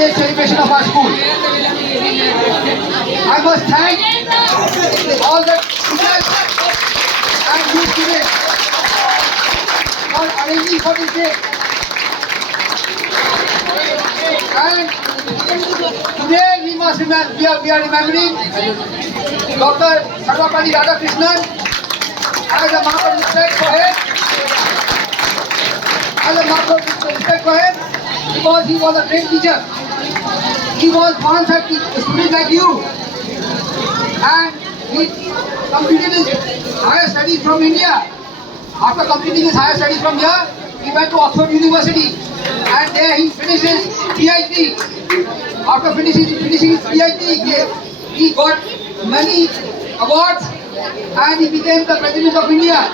birthday celebration of our school. I must thank all the teachers and new students for arranging for this day. And today we are remembering Dr. Sarvapalli Radhakrishnan as a mark of respect for him. As a mark of respect for him, because he was a great teacher. He was once a student like you, and he completed his higher studies from India. After completing his higher studies from here, he went to Oxford University, and there he finished his PhD. After finishing his PhD, he got many awards, and he became the President of India.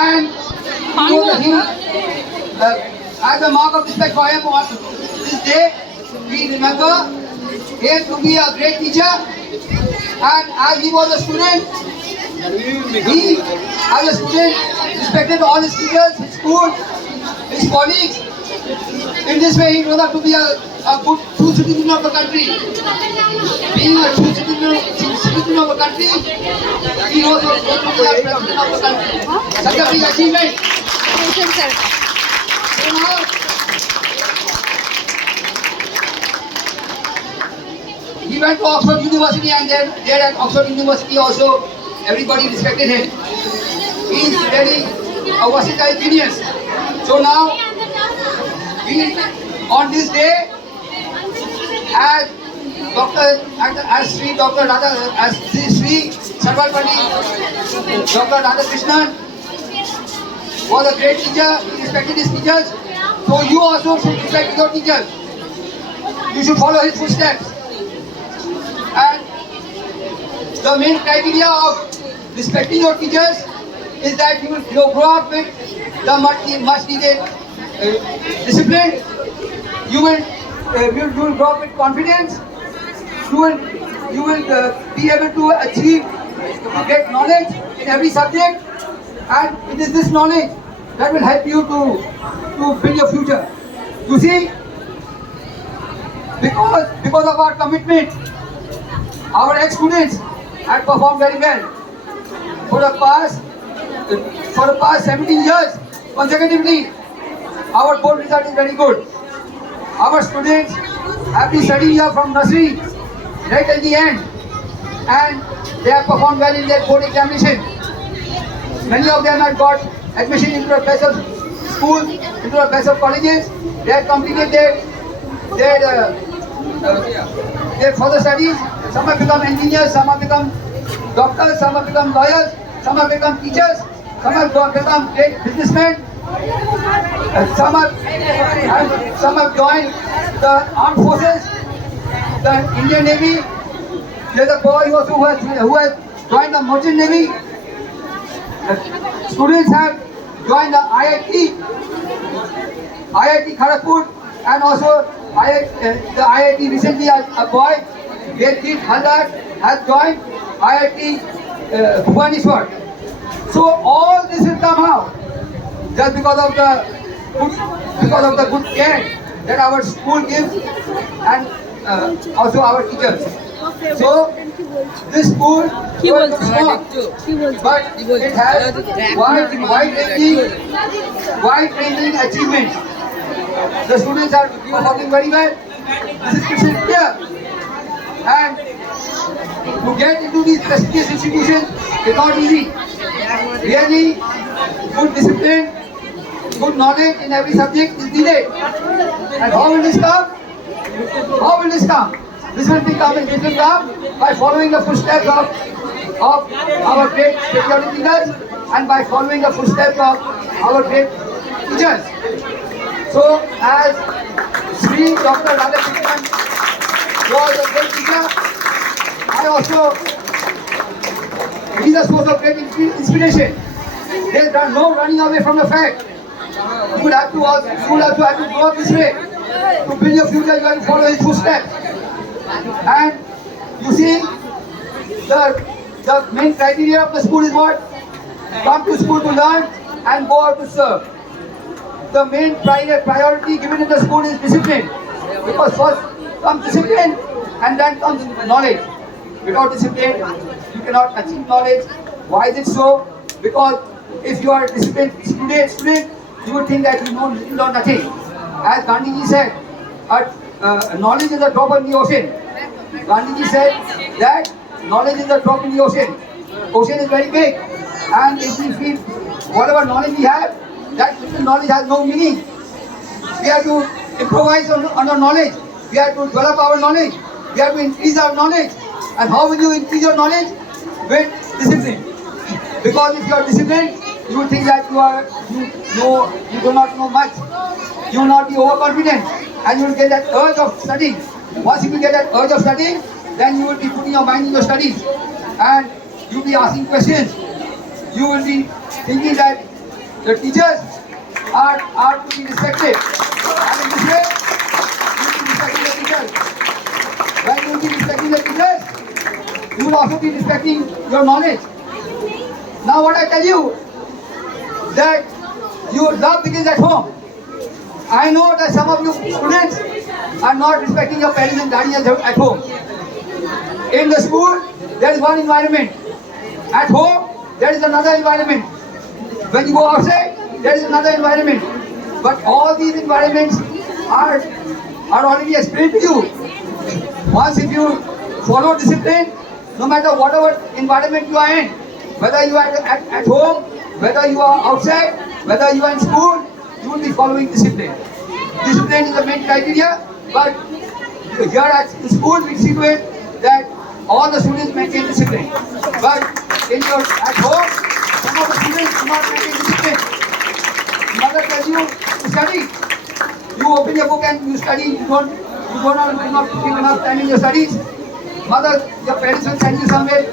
And as a mark of respect for him, on this day, we remember him to be a great teacher. And as he was a student, he, as a student, respected all his teachers, his school, his colleagues. In this way, he grows up to be a good true citizen of the country. Being a true citizen of the country, he knows what to be a president of the country. Such a big achievement. So now, he went to Oxford University, and there at Oxford University also everybody respected him. He is really a versatile genius. So now, on this day, as Sri Sarvapalli Dr. Radhakrishnan was a great teacher. He respected his teachers. So you also should respect your teachers. You should follow his footsteps. And the main criteria of respecting your teachers is that you will grow up with the much needed discipline. You will grow up with confidence. You will be able to get knowledge in every subject, and it is this knowledge that will help you to build your future. You see, because of our commitment, our ex-students had performed very well. For the past 17 years consecutively, our board result is very good. Our students have been studying here from nursery right till the end, and they have performed well in their board examination. Many of them have got admission into the best of schools, into the best of colleges. They have completed their further studies. Some have become engineers, some have become doctors, some have become lawyers, some have become teachers, some have become great businessmen. Some have joined the armed forces, the Indian Navy. There's a boy also who has joined the Merchant Navy. Students have joined the IIT Kharagpur, and also the IIT recently. A boy, Vedjit Haldar, has joined IIT Bhubaneswar. So all this will come out just because of the good care that our school gives, and also our teachers. So this school is small, but it has wide-ranging achievements. The students are performing very well. This is crystal clear. And to get into these prestigious institutions is not easy. Really, good discipline, good knowledge in every subject is needed. And how will this come? How will this come? This will come by following the footsteps of our great patriotic leaders, and by following the footsteps of our great teachers. So, as Sri Dr. Radhakrishnan was a great teacher, he is a source of great inspiration. There is no running away from the fact. You will have to grow up this way. To build your future, you have to follow his footsteps. And you see, the main criteria of the school is what? Come to school to learn and go out to serve. The main priority given in the school is discipline. Because first comes discipline and then comes knowledge. Without discipline, you cannot achieve knowledge. Why is it so? Because if you are a disciplined student, you would think that you know little or nothing. As Gandhiji said, knowledge is a drop in the ocean. Gandhiji said that knowledge is a drop in the ocean. Ocean is very big, and if we feel whatever knowledge we have, that little knowledge has no meaning. We have to improvise on our knowledge. We have to develop our knowledge. We have to increase our knowledge. And how will you increase your knowledge? With discipline. Because if you are disciplined, you will think that you do not know much. You will not be overconfident, and you will get that urge of studying. Once you will get that urge of studying, then you will be putting your mind in your studies, and you will be asking questions. You will be thinking that the teachers are to be respected, and in this way, you will be respecting the teachers. When you will be respecting the teachers, you will also be respecting your knowledge. Now what I tell you, that your love begins at home. I know that some of you students are not respecting your parents and guardians at home. In the school, there is one environment. At home, there is another environment. When you go outside, there is another environment. But all these environments are already explained to you. Once if you follow discipline, no matter whatever environment you are in, whether you are at home, whether you are outside, whether you are in school, you will be following discipline. Discipline is the main criteria, but here at school we see to it that all the students maintain discipline. But at home, some of the students do not maintain discipline. Mother tells you to study. You open your book and you study. You do not give enough time in your studies. Your parents will send you somewhere.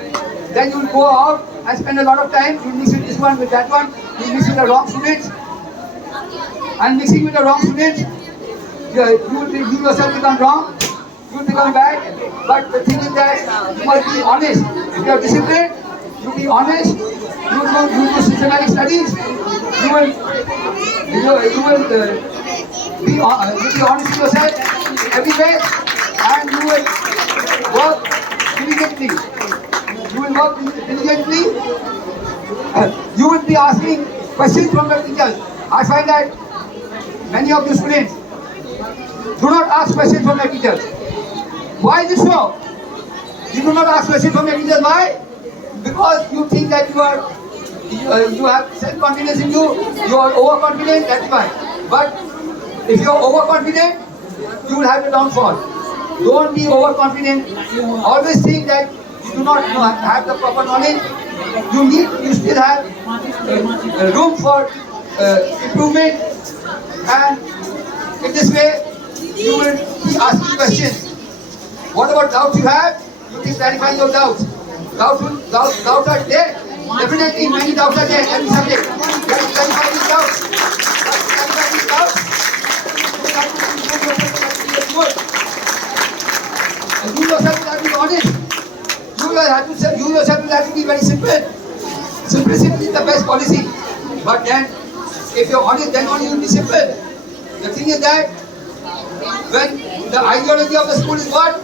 Then you will go out and spend a lot of time. You mix with this one, with that one. You mix with the wrong students. And mixing with the wrong students, you yourself become wrong. You will become bad. But the thing is that you must be honest. If you are disciplined, you be honest. You do systematic studies. You will be honest with yourself every way, and you will work diligently. You will work diligently. You will be asking questions from the teachers. I find that many of you students do not ask questions from the teachers. Why is it so? You do not ask questions from your teachers. Why? Because you think that you have self-confidence in you. You are overconfident. That's why. But if you are overconfident, you will have a downfall. Don't be overconfident. Always think that you do not have the proper knowledge. You still have room for improvement, and in this way you will be asking questions. Whatever doubts you have, you can clarify your doubts. Doubts are there. Definitely many doubts are there in every subject. You have to clarify these doubts. And you yourself will have to be honest. You yourself will have to be very simple. Simplicity is the best policy. But then, if you're honest, then only you will be simple. The thing is that when the ideology of the school is what?